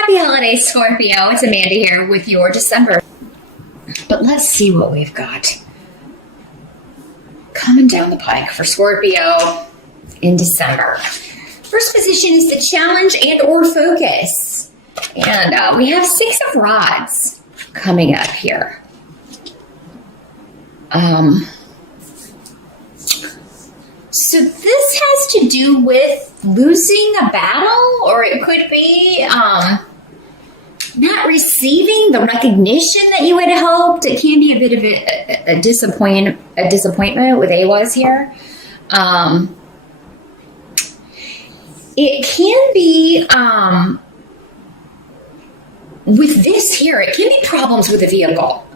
Happy holidays, Scorpio. It's Amanda here with your December. But let's see what we've got coming down the pike for Scorpio in December. First position is the challenge and or focus. And we have 6 of rods coming up here. So this has to do with losing a battle, or it could be not receiving the recognition that you had hoped. It can be a bit of a disappointment with AWAS here. It can be with this here. It can be problems with the vehicle.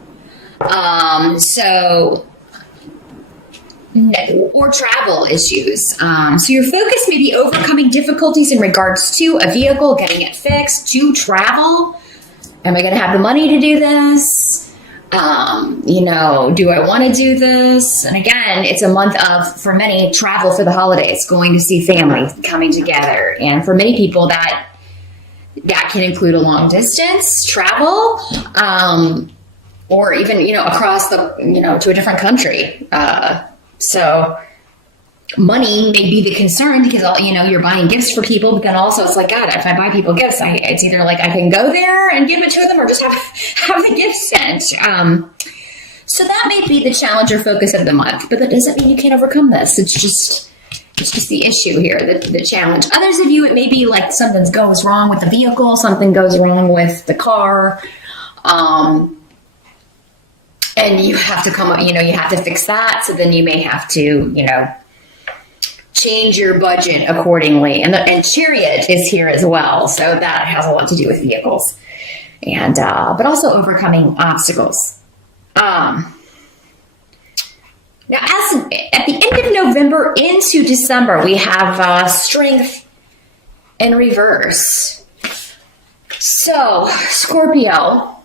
Or travel issues. So your focus may be overcoming difficulties in regards to a vehicle, getting it fixed, to travel. Am I going to have the money to do this? Do I want to do this? And again, it's a month of, for many, travel for the holidays, going to see family, coming together. And for many people, that can include a long distance travel, or even, across to a different country. So money may be the concern because, you're buying gifts for people, but then also it's like, God, if I buy people gifts, it's either like I can go there and give it to them or just have the gift sent. So that may be the challenge or focus of the month, but that doesn't mean you can't overcome this. It's just the issue here, the challenge. Others of you, it may be like something goes wrong with the vehicle, something goes wrong with the car, and you have to come up, you have to fix that. So then you may have to, change your budget accordingly. And Chariot is here as well. So that has a lot to do with vehicles, and, but also overcoming obstacles. Now, at the end of November into December, we have strength in reverse. So, Scorpio,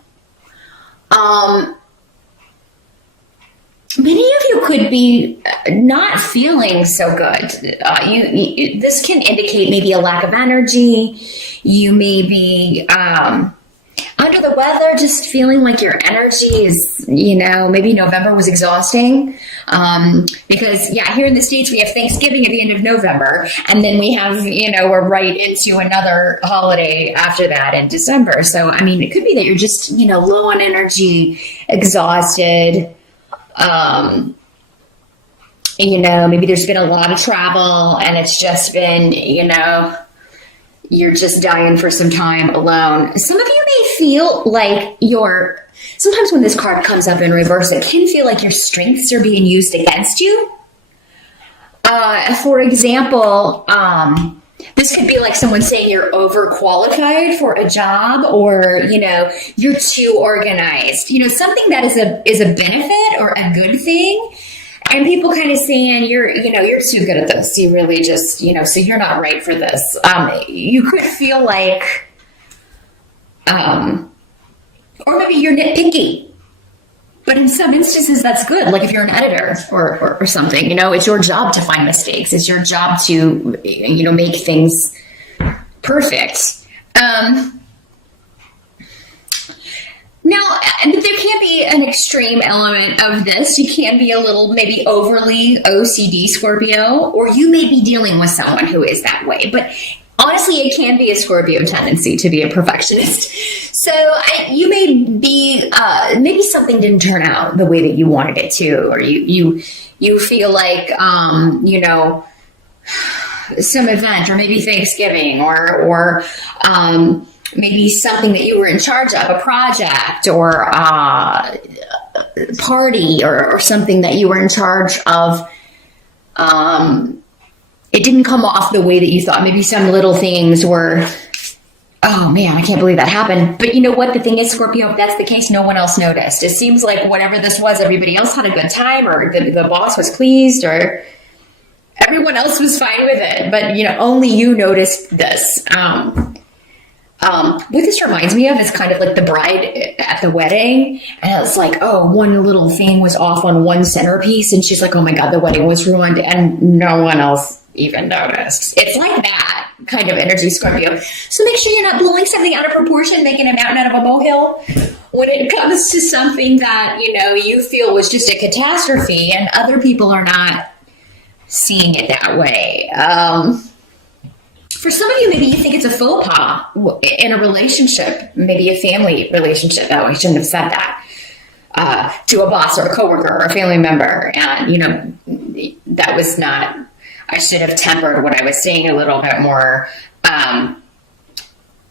many of you could be not feeling so good. This can indicate maybe a lack of energy. You may be under the weather, just feeling like your energy is, maybe November was exhausting. Because, here in the States, we have Thanksgiving at the end of November. And then we have, we're right into another holiday after that in December. So, it could be that you're just, low on energy, exhausted. Maybe there's been a lot of travel and it's just been, you're just dying for some time alone. Some of you may feel like sometimes when this card comes up in reverse, it can feel like your strengths are being used against you. For example, this could be like someone saying you're overqualified for a job, or, you're too organized, something that is a benefit or a good thing. And people kind of saying you're too good at this. You really just, so you're not right for this. You could feel like, or maybe you're nitpicky. But in some instances, that's good. Like if you're an editor or something, it's your job to find mistakes. It's your job to, make things perfect. Now, there can be an extreme element of this. You can be a little maybe overly OCD, Scorpio, or you may be dealing with someone who is that way. But honestly, it can be a Scorpio tendency to be a perfectionist. So you may be, maybe something didn't turn out the way that you wanted it to, or you feel like, some event, or maybe Thanksgiving, or maybe something that you were in charge of, a project or a party or something that you were in charge of. It didn't come off the way that you thought. Maybe some little things were, oh man, I can't believe that happened. But you know what? The thing is, Scorpio, if that's the case, no one else noticed. It seems like whatever this was, everybody else had a good time, or the boss was pleased, or everyone else was fine with it. But, only you noticed this. What this reminds me of is kind of like the bride at the wedding. And it's like, oh, one little thing was off on one centerpiece. And she's like, oh my God, the wedding was ruined. And no one else even noticed. It's like that. kind of energy, Scorpio. So make sure you're not blowing something out of proportion, making a mountain out of a molehill when it comes to something that, you feel was just a catastrophe and other people are not seeing it that way. For some of you, maybe you think it's a faux pas in a relationship, maybe a family relationship. Oh, I shouldn't have said that to a boss or a coworker or a family member. And, that was not, I should have tempered what I was saying a little bit more.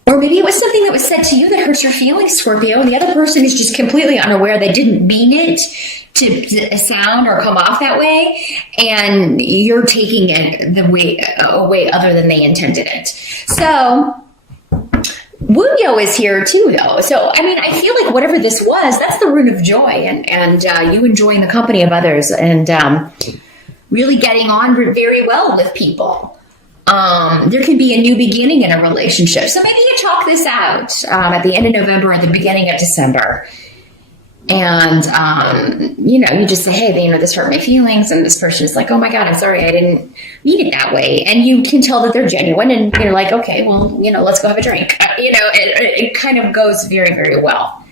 Or maybe it was something that was said to you that hurts your feelings, Scorpio, and the other person is just completely unaware. They didn't mean it to sound or come off that way, and you're taking it a way other than they intended it. So Wunyo is here too, though. So, I feel like whatever this was, that's the root of joy, and you enjoying the company of others, and really getting on very well with people. There can be a new beginning in a relationship. So maybe you talk this out at the end of November or the beginning of December. And, you just say, hey, this hurt my feelings. And this person is like, oh my God, I'm sorry. I didn't mean it that way. And you can tell that they're genuine and you're like, okay, well, let's go have a drink. It kind of goes very, very well.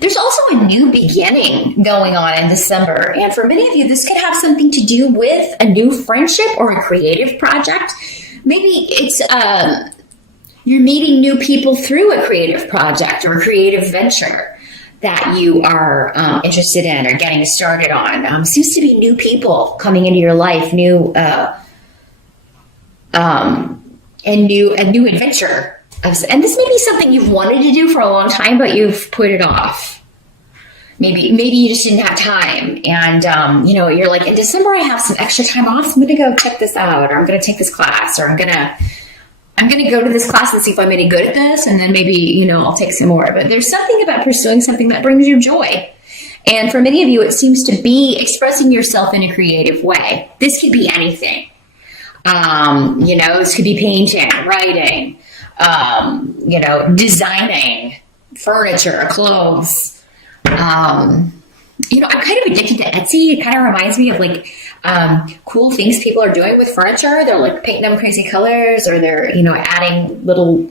There's also a new beginning going on in December. And for many of you, this could have something to do with a new friendship or a creative project. Maybe it's you're meeting new people through a creative project or a creative venture that you are interested in or getting started on. Seems to be new people coming into your life, a new adventure. And this may be something you've wanted to do for a long time, but you've put it off. Maybe you just didn't have time. And, you're like, in December, I have some extra time off. So I'm going to go check this out, or I'm going to take this class, or I'm going to go to this class and see if I'm any good at this. And then maybe, I'll take some more. But there's something about pursuing something that brings you joy. And for many of you, it seems to be expressing yourself in a creative way. This could be anything. This could be painting, writing, designing furniture, clothes. I'm kind of addicted to Etsy. It kind of reminds me of cool things people are doing with furniture. They're painting them crazy colors, or they're, adding little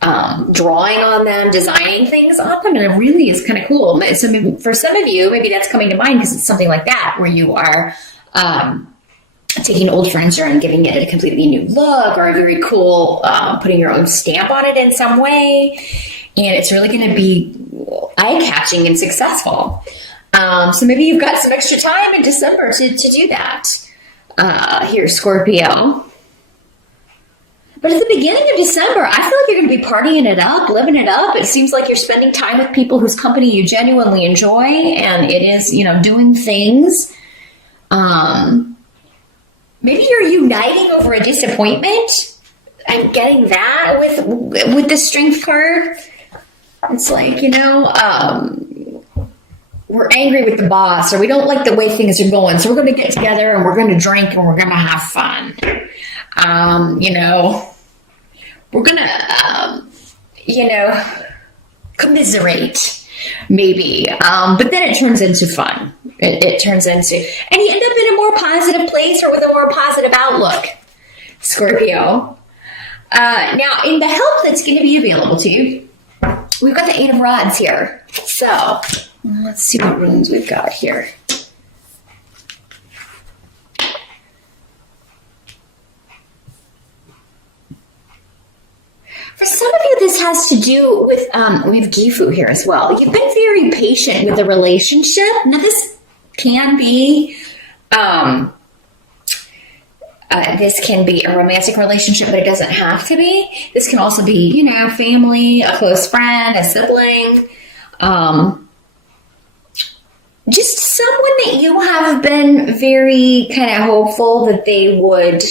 drawing on them, designing things on them. And it really is kind of cool. So maybe, for some of you, maybe that's coming to mind because it's something like that where you are, taking old furniture and giving it a completely new look, or a very cool, putting your own stamp on it in some way. And it's really going to be eye-catching and successful. So maybe you've got some extra time in December to do that. Here, Scorpio. But at the beginning of December, I feel like you're going to be partying it up, living it up. It seems like you're spending time with people whose company you genuinely enjoy. And it is, doing things. Maybe you're uniting over a disappointment and getting that with the strength card. It's like, we're angry with the boss, or we don't like the way things are going. So we're going to get together and we're going to drink and we're going to have fun. We're going to, commiserate maybe. But then it turns into fun. It turns into, and you end up in a more positive place or with a more positive outlook, Scorpio. Now, in the help that's going to be available to you, we've got the 8 of Rods here. So, let's see what runes we've got here. For some of you, this has to do with, we have Gifu here as well. You've been very patient with the relationship. Now, this can be, this can be a romantic relationship, but it doesn't have to be. This can also be, family, a close friend, a sibling, just someone that you have been very kind of hopeful that they would,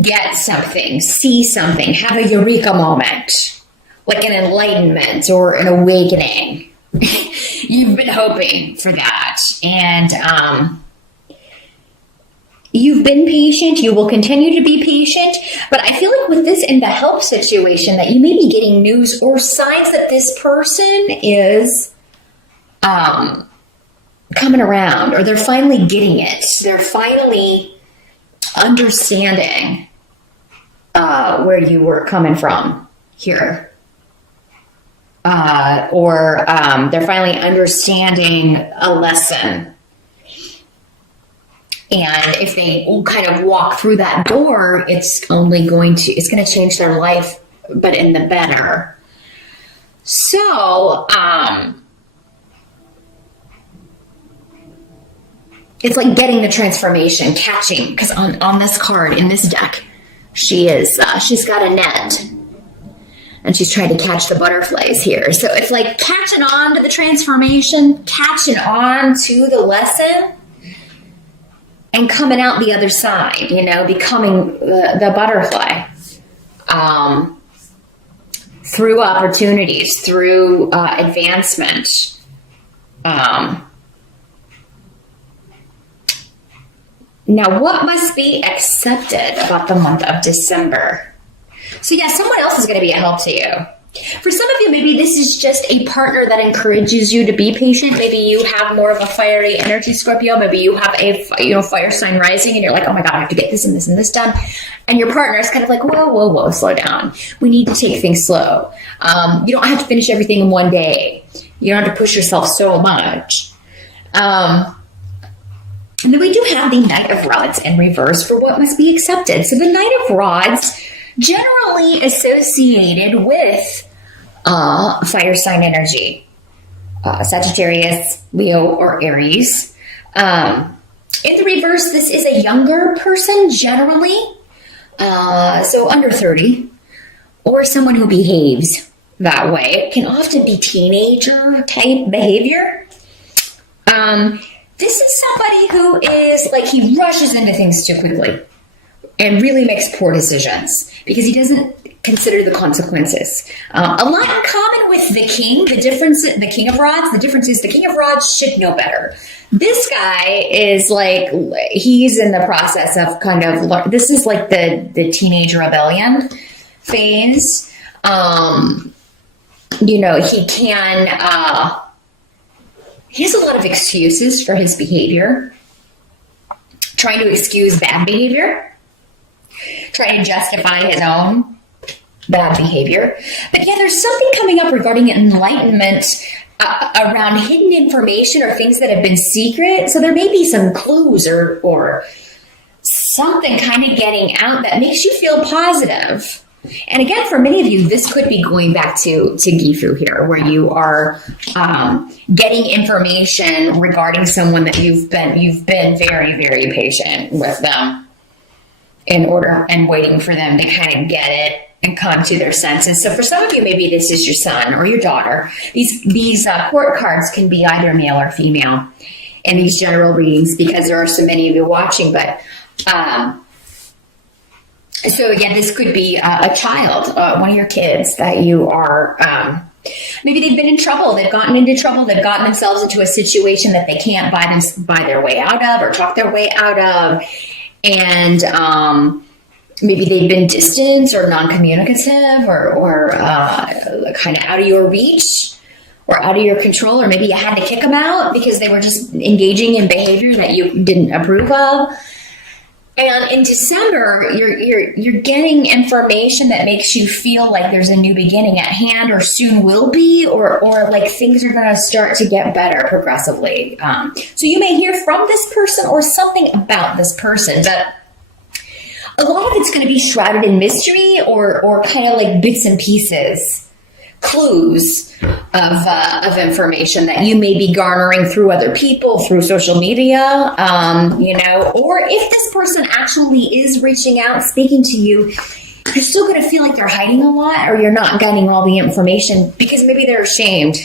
get something, see something, have a eureka moment, like an enlightenment or an awakening. You've been hoping for that. And you've been patient. You will continue to be patient. But I feel like with this in the help situation that you may be getting news or signs that this person is coming around, or they're finally getting it. They're finally understanding where you were coming from here. Or they're finally understanding a lesson. And if they kind of walk through that door, it's going to change their life, but in the better. So, it's like getting the transformation, catching, because on this card, in this deck, she's got a net. And she's trying to catch the butterflies here. So it's like catching on to the transformation, catching on to the lesson, and coming out the other side, becoming the butterfly. Through opportunities, through advancement. Now, what must be accepted about the month of December? So yeah, someone else is going to be a help to you. For some of you, maybe this is just a partner that encourages you to be patient. Maybe you have more of a fiery energy, Scorpio. Maybe you have a fire sign rising and you're like, oh my God, I have to get this and this and this done. And your partner is kind of like, whoa, slow down. We need to take things slow. You don't have to finish everything in one day. You don't have to push yourself so much. And then we do have the Knight of Rods in reverse for what must be accepted. So the Knight of Rods, generally associated with fire sign energy, Sagittarius, Leo, or Aries. In the reverse, this is a younger person generally, so under 30, or someone who behaves that way. It can often be teenager type behavior. This is somebody who is like, he rushes into things too quickly and really makes poor decisions because he doesn't consider the consequences. A lot in common with the King. The King of Rods, the difference is the King of Rods should know better. This guy is like, he's in the process of kind of, this is like the teenage rebellion phase. He has a lot of excuses for his behavior, trying to excuse bad behavior, trying to justify his own bad behavior. But yeah, there's something coming up regarding enlightenment around hidden information or things that have been secret. So there may be some clues or something kind of getting out that makes you feel positive. And again, for many of you, this could be going back to Gifu here, where you are getting information regarding someone that you've been very, very patient with them in order and waiting for them to kind of get it and come to their senses. So for some of you, maybe this is your son or your daughter. These court cards can be either male or female in these general readings because there are so many of you watching. But so again, this could be a child, one of your kids that you are, maybe they've been in trouble. They've gotten into trouble. They've gotten themselves into a situation that they can't buy their way out of or talk their way out of. And maybe they've been distant or non-communicative or kind of out of your reach or out of your control. Or maybe you had to kick them out because they were just engaging in behavior that you didn't approve of. And in December, you're getting information that makes you feel like there's a new beginning at hand or soon will be, or like things are going to start to get better progressively. So you may hear from this person or something about this person, but a lot of it's going to be shrouded in mystery or kind of like bits and pieces, clues of information that you may be garnering through other people, through social media, or if this person actually is reaching out, speaking to you, you're still going to feel like they're hiding a lot or you're not getting all the information because maybe they're ashamed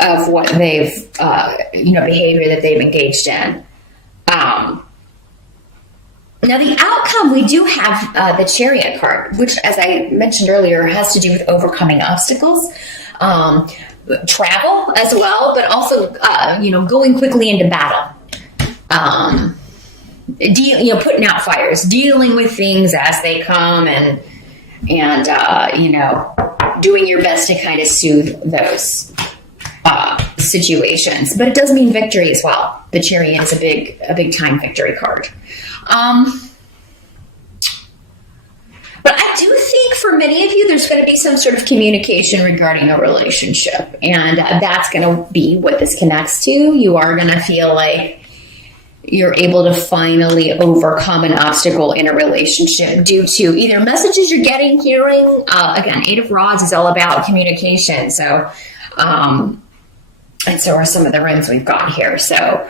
of what they've, behavior that they've engaged in. Now, the outcome, we do have the Chariot card, which, as I mentioned earlier, has to do with overcoming obstacles, travel as well, but also, going quickly into battle, putting out fires, dealing with things as they come and doing your best to kind of soothe those situations. But it does mean victory as well. The Chariot is a big time victory card. do think for many of you, there's going to be some sort of communication regarding a relationship. And that's going to be what this connects to. You are going to feel like you're able to finally overcome an obstacle in a relationship due to either messages you're getting, hearing. Again, Eight of Rods is all about communication. So, and so are some of the runes we've got here. So,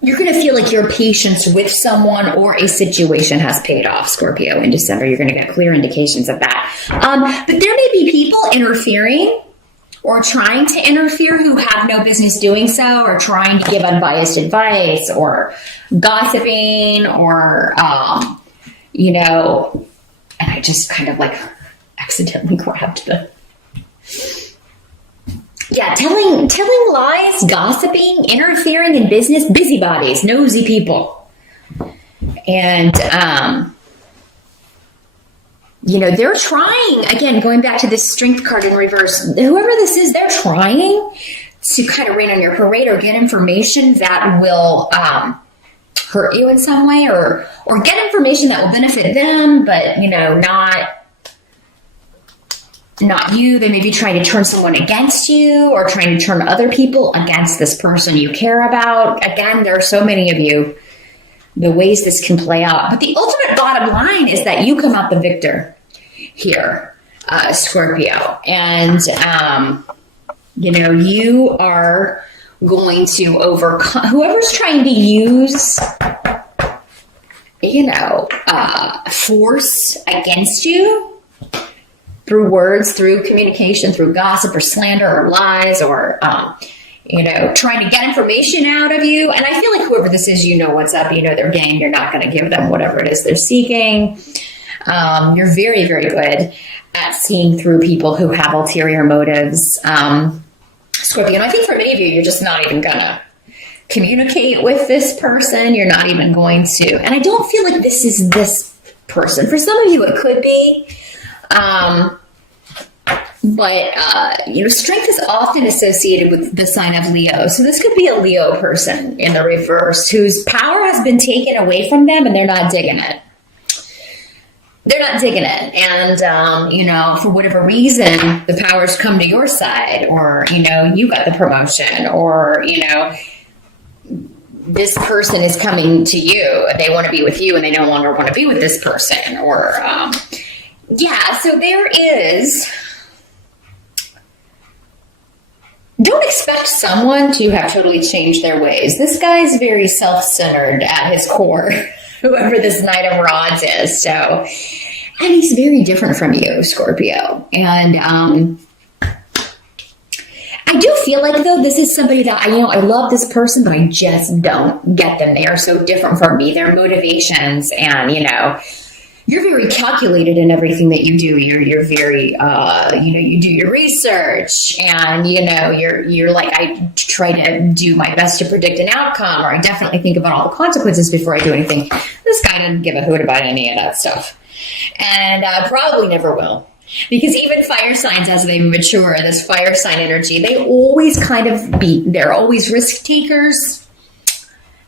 you're going to feel like your patience with someone or a situation has paid off, Scorpio. In December, you're going to get clear indications of that. But there may be people interfering or trying to interfere who have no business doing so, or trying to give unbiased advice, or gossiping, or, you know, and I just kind of like accidentally grabbed the... Yeah, telling lies, gossiping, interfering in business, busybodies, nosy people. And, you know, they're trying, again, going back to this Strength card in reverse, whoever this is, they're trying to kind of rain on your parade or get information that will hurt you in some way, or get information that will benefit them, but, you know, not you. They may be trying to turn someone against you, or trying to turn other people against this person you care about. Again, there are so many of you, the ways this can play out. But the ultimate bottom line is that you come out the victor here, Scorpio. And, you know, you are going to overcome whoever's trying to use, you know, force against you, through words, through communication, through gossip or slander or lies, or, you know, trying to get information out of you. And I feel like whoever this is, you know what's up, you know their game. You're not going to give them whatever it is they're seeking. You're very, very good at seeing through people who have ulterior motives. Scorpio, and I think for many of you, you're just not even going to communicate with this person. You're not even going to. And I don't feel like this is this person. For some of you, it could be. But you know, strength is often associated with the sign of Leo. So this could be a Leo person in the reverse whose power has been taken away from them and they're not digging it. They're not digging it. And, you know, for whatever reason, the powers come to your side, or, you know, you got the promotion, or, you know, this person is coming to you. They want to be with you and they no longer want to be with this person, or, yeah, so there is... Don't expect someone to have totally changed their ways. This guy's very self-centered at his core, whoever this Knight of Rods is. So, and he's very different from you, Scorpio. And I do feel like, though, this is somebody that, I love this person, but I just don't get them. They are so different from me. Their motivations, and, you know, you're very calculated in everything that you do. You're very, you know, you do your research, and, you know, you're like, I try to do my best to predict an outcome, or I definitely think about all the consequences before I do anything. This guy doesn't give a hoot about any of that stuff, and probably never will. Because even fire signs, as they mature, this fire sign energy, they always kind of they're always risk takers.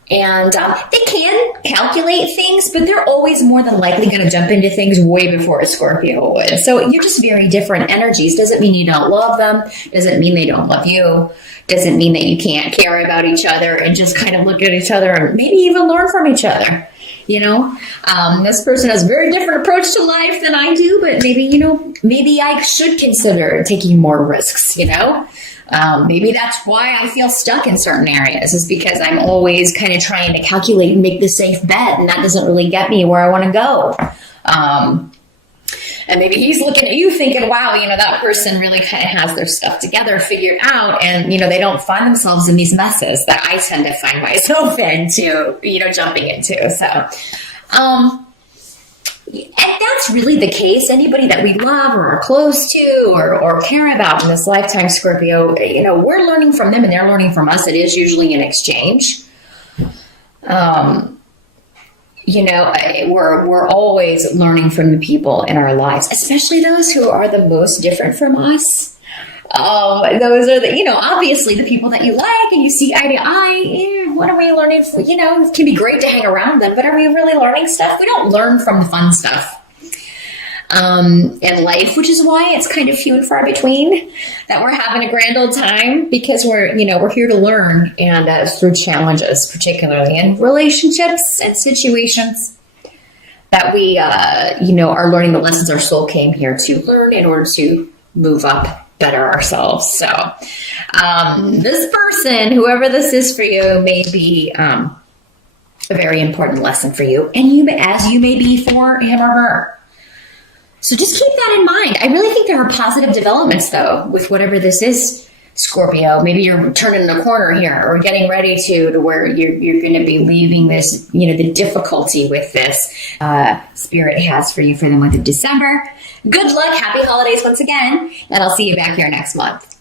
And they can calculate things, but they're always more than likely going to jump into things way before a Scorpio would. So you're just very different energies. Doesn't mean you don't love them. Doesn't mean they don't love you. Doesn't mean that you can't care about each other and just kind of look at each other and maybe even learn from each other. You know, this person has a very different approach to life than I do, but maybe, you know, maybe I should consider taking more risks, you know? Maybe that's why I feel stuck in certain areas, is because I'm always kind of trying to calculate and make the safe bet, and that doesn't really get me where I want to go. And maybe he's looking at you thinking, wow, you know, that person really kind of has their stuff together, figured out, and, you know, they don't find themselves in these messes that I tend to find myself into, you know, jumping into. So, and that's really the case. Anybody that we love or are close to or care about in this lifetime, Scorpio, you know, we're learning from them and they're learning from us. It is usually an exchange. You know, we're always learning from the people in our lives, especially those who are the most different from us. Those are the, you know, obviously the people that you like and you see eye to eye. what are we learning? It can be great to hang around them, but are we really learning stuff? We don't learn from the fun stuff in life, which is why it's kind of few and far between that we're having a grand old time, because we're here to learn, and through challenges, particularly in relationships and situations, that we, are learning the lessons our soul came here to learn in order to move up, better ourselves. So this person, whoever this is for you, may be a very important lesson for you, and as you may be for him or her. So just keep that in mind. I really think there are positive developments, though, with whatever this is, Scorpio. Maybe you're turning the corner here, or getting ready to where you're going to be leaving this, the difficulty with this. Spirit has for you for the month of December. Good luck. Happy holidays once again. And I'll see you back here next month.